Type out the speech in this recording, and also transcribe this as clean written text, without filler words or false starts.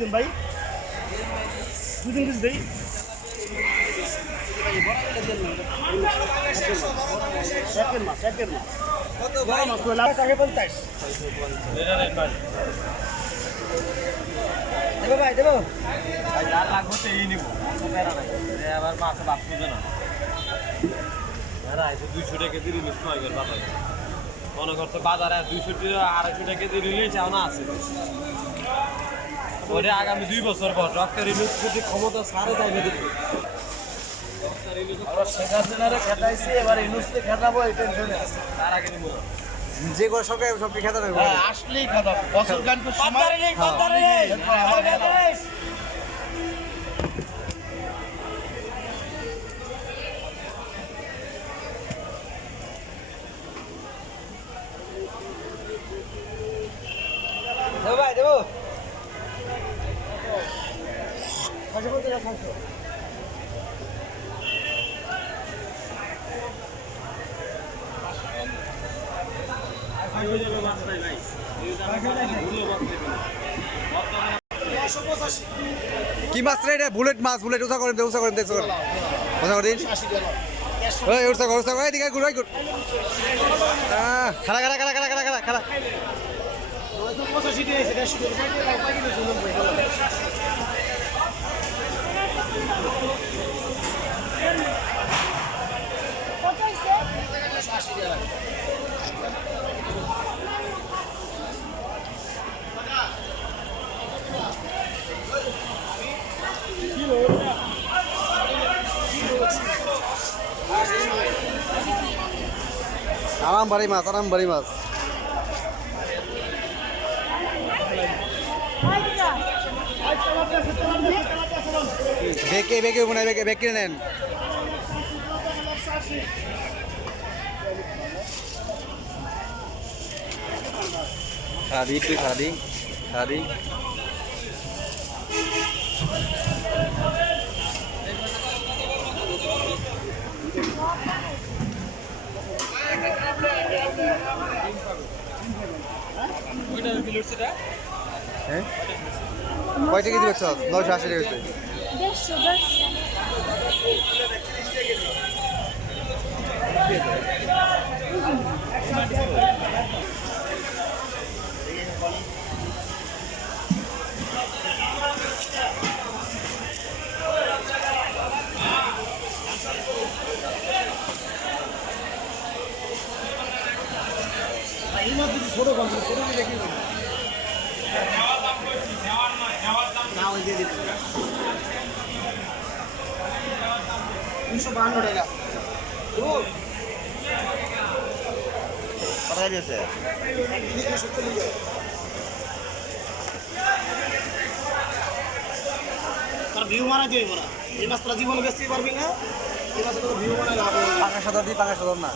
দিন ভাই 2 দিন পিস দেই কত ভাই মাছ কইলা 50 দেবো ভাই দেবো ভাই যার লাগবে সেই নিব প্যারা নাই আবার মাছ বাপ খুঁজে না এরা 200 টাকা দিয়ে রিলিজ হয় গেল বাবা মনে করতে বাজারে 200 টাকা 250 টাকা দিয়ে রিলিজ চাওনা আছে ওরে আগামী 2 বছর পর ডক্টর রিলিজ যদি ক্ষমতা ছাড়ে তাই দেবে আমরা শেখার জন্য খেতাইছি এবার ইউনুসকে খেতাবো এই টেনশনে আছে তার আগে নিব যে গো সবকে খেতাবে আসলেই খেতাবো বছর গান তো সময় দেবো ভাই দেবো কি মাছ রে এটা বুলেট মাছ বুলেট উঠা করেন উঠা করেন উঠা করেন ওই উঠা করে এদিকে গুড় ভাই গুড় খাড়া খাড়া খাড়া খাড়া খাড়া খাড়া খাড়া আরাম বাড়ি মাছ বেকে মনে হয় বেকে নেন খাদি কয়টা কেজি বেচছ 980 টাকা হয়েছে ছোট দেখি না ওই দিয়ে দিতে 352 টাকা কত দিয়েছে তার ভিউ মারা দিয়ে বড় এই মাছটা জীবনে বেচতে পারবি না এই মাছটা ভিউ বানাই লাভ পাকা সদর না